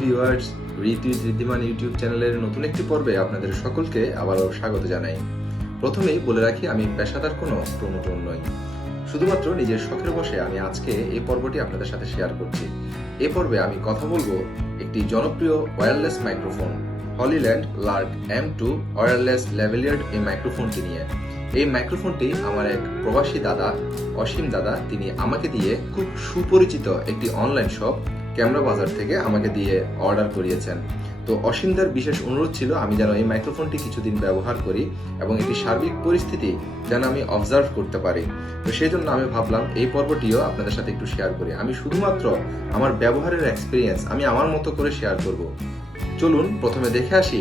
Viewers রীতি Wriddhiman YouTube চ্যানেলের নতুন একটি পর্বে আপনাদের সকলকে আবারও স্বাগত জানাই। প্রথমেই বলে রাখি, আমি পেশাদার কোনো প্রমোটর নই। শুধুমাত্র নিজের শখের বসে আমি আজকে এই পর্বটি আপনাদের সাথে শেয়ার করছি। এ পর্বে আমি কথা বলব একটি জনপ্রিয় wireless microphone Hollyland Lark M two wireless lavalier এই মাইক্রোফোনটি নিয়ে। এই মাইক্রোফোনটি আমার এক প্রবাসী দাদা, অসীম দাদা, তিনি আমাকে দিয়ে খুব সুপরিচিত একটি অনলাইন শপ ক্যামেরা বাজার থেকে আমাকে দিয়ে অর্ডার করিয়েছেন। তো অসীমদার বিশেষ অনুরোধ ছিল, আমি যেন এই মাইক্রোফোনটি কিছুদিন ব্যবহার করি এবং এটি সার্বিক পরিস্থিতি যেন আমি অবজার্ভ করতে পারি। তো সেই জন্য আমি ভাবলাম, এই পর্বটিও আপনাদের সাথে একটু শেয়ার করি। আমি শুধুমাত্র আমার ব্যবহারের এক্সপিরিয়েন্স আমি আমার মতো করে শেয়ার করব। চলুন, প্রথমে দেখে আসি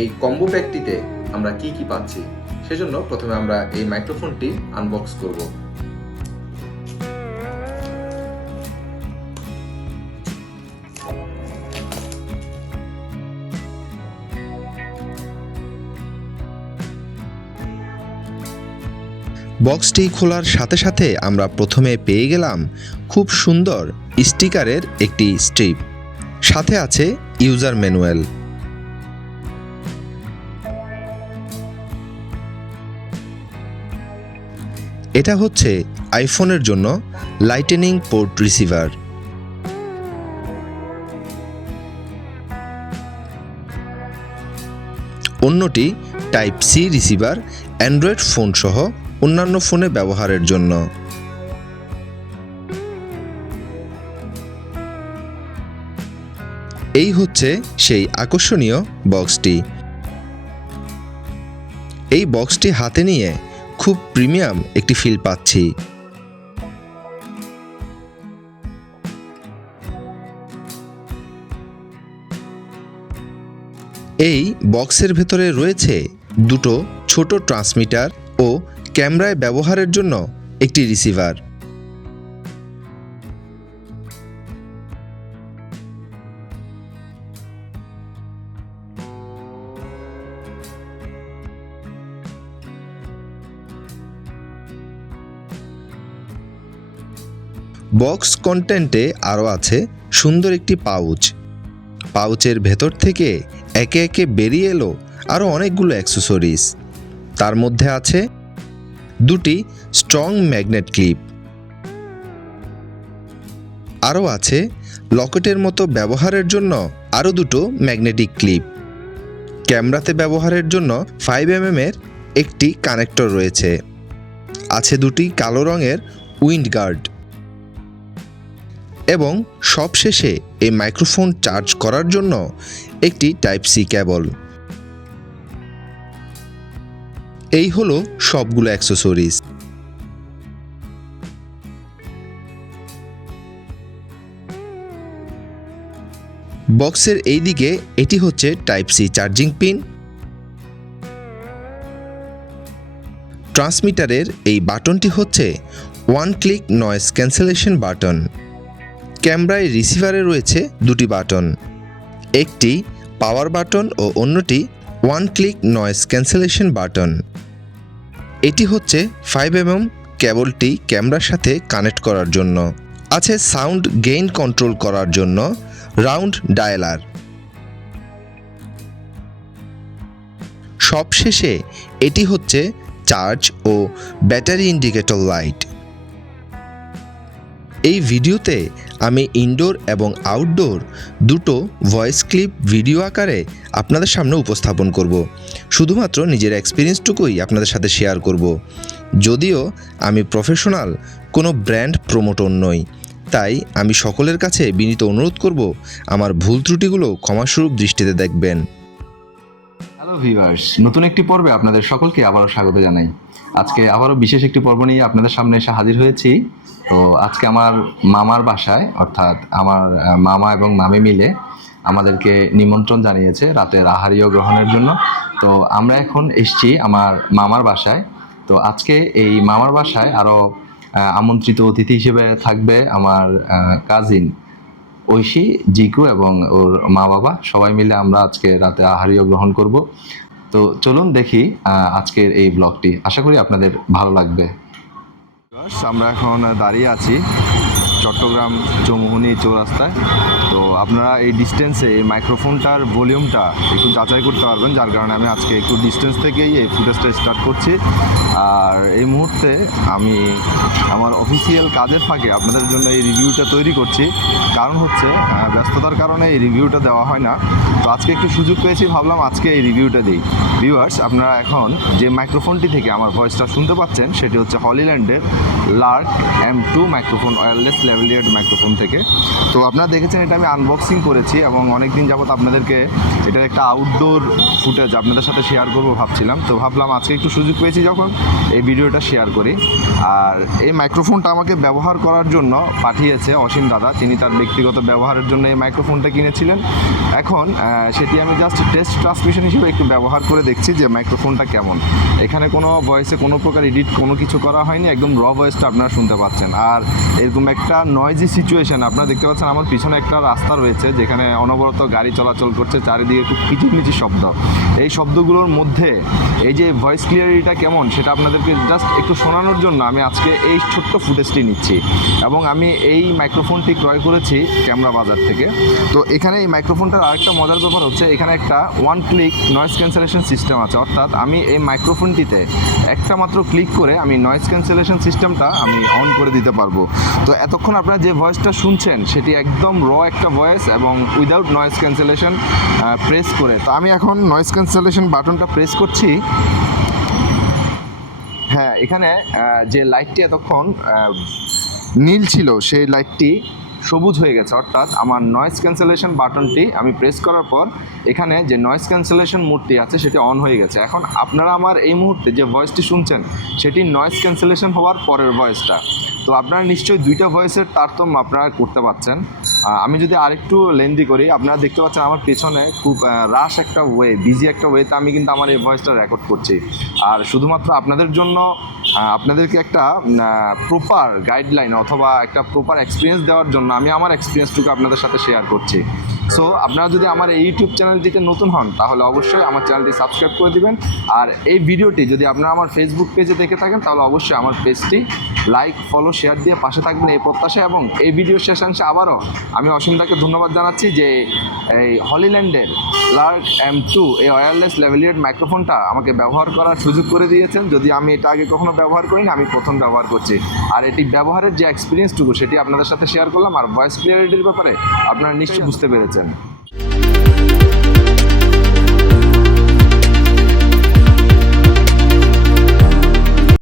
এই কম্বো প্যাকটিতে আমরা কি কি পাচ্ছি। সেজন্য প্রথমে আমরা এই মাইক্রোফোনটি আনবক্স করব। বক্সটি খোলার সাথে সাথে আমরা প্রথমে পেয়ে গেলাম খুব সুন্দর স্টিকারের একটি স্ট্রিপ। সাথে আছে ইউজার ম্যানুয়াল। এটা হচ্ছে আইফোনের জন্য লাইটেনিং পোর্ট রিসিভার অন্যটি type C receiver Android phone সহ অন্যান্য ফোনে ব্যবহারের জন্য। এই হচ্ছে সেই আকর্ষণীয় বক্সটি। এই বক্সটি হাতে নিয়ে খুব প্রিমিয়াম একটি ফিল পাচ্ছি। এই বক্সের ভেতরে রয়েছে দুটো ছোট ট্রান্সমিটার ও ক্যামেরায় ব্যবহারের জন্য একটি রিসিভার। বক্স কন্টেন্টে আরও আছে সুন্দর একটি পাউচ। পাউচের ভেতর থেকে একে একে বেরিয়ে এলো আরও অনেকগুলো অ্যাক্সেসরিজ। তার মধ্যে আছে দুটি স্ট্রং ম্যাগনেট ক্লিপ। আরও আছে, লকেটের মতো ব্যবহারের জন্য আরও দুটো ম্যাগনেটিক ক্লিপ। ক্যামেরাতে ব্যবহারের জন্য ফাইভ এম এর একটি কানেক্টর রয়েছে। আছে দুটি কালো রঙের উইন্ড গার্ড। এবং সবশেষে এই মাইক্রোফোন চার্জ করার জন্য একটি টাইপ সি কেবল এই হলো সবগুলো অ্যাক্সেসরিজ। বক্সের এই দিকে এটি হচ্ছে টাইপ সি চার্জিং পিন। ট্রান্সমিটারের এই বাটনটি হচ্ছে one click noise cancellation button. ক্যামেরায় রিসিভারে রয়েছে দুটি বাটন, একটি পাওয়ার বাটন ও অন্যটি one click noise cancellation button. এটি হচ্ছে ফাইভ এমএম কেবলটি ক্যামেরার সাথে কানেক্ট করার জন্য। আছে সাউন্ড গেইন কন্ট্রোল করার জন্য রাউন্ড ডায়ালার। সবশেষে এটি হচ্ছে চার্জ ও ব্যাটারি ইন্ডিকেটর লাইট। এই ভিডিওতে আমি ইনডোর এবং আউটডোর দুটো ভয়েস ক্লিপ ভিডিও আকারে আপনাদের সামনে উপস্থাপন করব। শুধুমাত্র নিজের এক্সপিরিয়েন্সটুকুই আপনাদের সাথে শেয়ার করব। যদিও আমি প্রফেশনাল কোনো ব্র্যান্ড প্রমোটর নই। তাই আমি সকলের কাছে বিনীত অনুরোধ করব আমার ভুল ত্রুটিগুলো ক্ষমাস্বরূপ দৃষ্টিতে দেখবেন। হ্যালো ভিউয়ার্স নতুন একটি পর্বে আপনাদের সকলকে আবারও স্বাগত জানাই। আজকে আবারও বিশেষ একটি পর্ব নিয়ে আপনাদের সামনে এসে হাজির হয়েছি। তো আজকে আমার মামার বাসায়, অর্থাৎ আমার মামা এবং মামি মিলে আমাদেরকে নিমন্ত্রণ জানিয়েছে রাতের আহারীয় গ্রহণের জন্য। তো আমরা এখন এসছি আমার মামার বাসায়। তো আজকে এই মামার বাসায় আরও আমন্ত্রিত অতিথি হিসেবে থাকবে আমার কাজিন ঐশী, জিকু এবং ওর মা বাবা সবাই মিলে আমরা আজকে রাতে আহারীয় গ্রহণ করব। তো চলুন দেখি আজকের এই ব্লগটি আশা করি আপনাদের ভালো লাগবে। আমরা এখন দাঁড়িয়ে আছি চট্টগ্রাম চৌমুহনী চৌরাস্তায়। তো আপনারা এই ডিস্টেন্সে এই মাইক্রোফোনটার ভলিউমটা একটু যাচাই করতে পারবেন, যার কারণে আমি আজকে একটু ডিস্টেন্স থেকেই এই ফুটেজটা স্টার্ট করছি। আর এই মুহূর্তে আমি আমার অফিসিয়াল কাজের ফাঁকে আপনাদের জন্য এই রিভিউটা তৈরি করছি। কারণ হচ্ছে ব্যস্ততার কারণে এই রিভিউটা দেওয়া হয় না। তো আজকে একটু সুযোগ পেয়েছি, ভাবলাম আজকে এই রিভিউটা দিই। ভিউয়ার্স আপনারা এখন যে মাইক্রোফোনটি থেকে আমার ভয়েসটা শুনতে পাচ্ছেন, সেটি হচ্ছে হলিল্যান্ডের Lark M two microphone wireless lavalier microphone থেকে। তো আপনারা দেখেছেন এটা আমি আনবক্সিং করেছি এবং অনেক দিন যাবত আপনাদেরকে এটার একটা আউটডোর ফুটেজ আপনাদের সাথে শেয়ার করব ভাবছিলাম। তো ভাবলাম আজকে একটু সুযোগ পেয়েছি যখন এই ভিডিওটা শেয়ার করি। আর এই মাইক্রোফোনটা আমাকে ব্যবহার করার জন্য পাঠিয়েছে অসীম দাদা। তিনি তার ব্যক্তিগত ব্যবহারের জন্য এই মাইক্রোফোনটা কিনেছিলেন। এখন সেটি আমি জাস্ট টেস্ট ট্রান্সমিশন হিসেবে একটু ব্যবহার করে দেখছি যে মাইক্রোফোনটা কেমন। এখানে কোনো ভয়েসে কোনো প্রকার এডিট কোনো কিছু করা হয়নি। একদম র ভয়েসটা আপনারা শুনতে পাচ্ছেন। আর এরকম একটা নয়েজি সিচুয়েশন আপনারা দেখতে পাচ্ছেন আমার পিছনে একটা রাস্তা রয়েছে, যেখানে অনবরত গাড়ি চলাচল করছে, চারিদিকে খুব কিচিরমিচির শব্দ। এই শব্দগুলোর মধ্যে এই যে ভয়েস ক্লিয়ারিটা কেমন, সেটা আপনাদেরকে জাস্ট একটু শোনানোর জন্য আমি আজকে এই ছোট্ট ফুটেজটি নিচ্ছি। এবং আমি এই মাইক্রোফোনটি ক্রয় করেছি ক্যামেরা বাজার থেকে। তো এখানে এই মাইক্রোফোনটার আরেকটা মজার ব্যাপার হচ্ছে, এখানে একটা one click noise cancellation system আছে। অর্থাৎ আমি এই মাইক্রোফোনটিতে একটা মাত্র ক্লিক করে আমি নয়েজ ক্যান্সেলেশন সিস্টেমটা আমি অন করে দিতে পারব। তো এতক্ষণ আপনারা যে ভয়েসটা শুনছেন, সেটি একদম র একটা ভয়েস এবং উইদাউট নয়েজ ক্যান্সেলেশন প্রেস করে। তো আমি এখন নয়েজ ক্যান্সেলেশন বাটনটা প্রেস করছি। হ্যাঁ এখানে যে লাইটটি এতক্ষণ নীল ছিল, সেই লাইটটি সবুজ হয়ে গেছে। অর্থাৎ আমার নয়েজ ক্যান্সেলেশন বাটনটি আমি প্রেস করার পর, এখানে যে নয়েজ ক্যান্সেলেশন মোডটি আছে, সেটি অন হয়ে গেছে। এখন আপনারা আমার এই মুহূর্তে যে ভয়েসটি শুনছেন, সেটি নয়েজ ক্যান্সেলেশন হওয়ার পরের ভয়েসটা তো আপনারা নিশ্চয়ই দুইটা ভয়েসের তারতম্য আপনারা করতে পারছেন। আমি যদি আরেকটু লেন্দি করি, আপনারা দেখতে পাচ্ছেন আমার পেছনে খুব রাশ একটা ওয়ে বিজি একটা ওয়েতে আমি কিন্তু আমার এই ভয়েসটা রেকর্ড করছি। আর শুধুমাত্র আপনাদের জন্য আপনাদেরকে একটা প্রপার গাইডলাইন অথবা একটা প্রপার এক্সপিরিয়েন্স দেওয়ার জন্য আমি আমার এক্সপিরিয়েন্সটুকু আপনাদের সাথে শেয়ার করছি। সো আপনারা যদি আমার এই ইউটিউব চ্যানেলটিতে নতুন হন, তাহলে অবশ্যই আমার চ্যানেলটি সাবস্ক্রাইব করে দিবেন। আর এই ভিডিওটি যদি আপনারা আমার ফেসবুক পেজে দেখে থাকেন, তাহলে অবশ্যই আমার পেজটি লাইক ফলো শেয়ার দিয়ে পাশে থাকবেন এই প্রত্যাশা এবং এই ভিডিও শেষাংশে আবারও আমি অসীমদাকে ধন্যবাদ জানাচ্ছি যে এই হলিল্যান্ডের লার্ক এম টু এই ওয়্যারলেস লেভেলিয়েড মাইক্রোফোনটা আমাকে ব্যবহার করার সুযোগ করে দিয়েছেন। যদি আমি এটা আগে কখনো ব্যবহার করিনি আমি প্রথম ব্যবহার করছি। আর এটি ব্যবহারের যে এক্সপিরিয়েন্সটুকু সেটি আপনাদের সাথে শেয়ার করলাম আর ভয়েস ক্লিয়ারিটির ব্যাপারে আপনারা নিশ্চয়ই বুঝতে পেরেছেন।